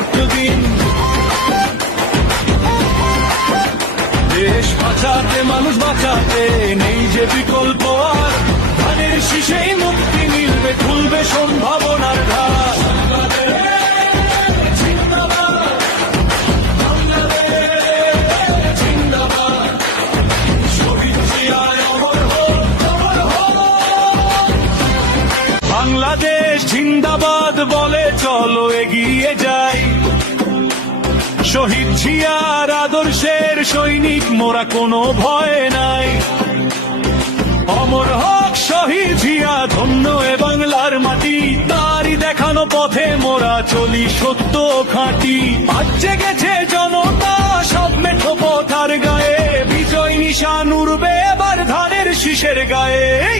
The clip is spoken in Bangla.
ভোট দিন। দেশ বাঁচাতে মানুষ বাঁচাতে নেই যে বিকল্প আর, ধানের শীষেই মুক্তি মিলবে, খুলবে সম্ভাবনার ধার। বাংলাদেশ জিন্দাবাদ বলে চলো এগিয়ে যাই, শহীদ জিয়ার আদর্শের সৈনিক মোরা কোনো ভয় নাই। অমর হক শহীদ জিয়া, ধন্য এ বাংলার মাটি, তারই দেখানো পথে মোরা চলি সত্য খাঁটি। আজ জেগেছে জনতা সব মেঠো পথার গায়ে, বিজয় নিশান উড়বে এবার ধানের শীষের গায়ে।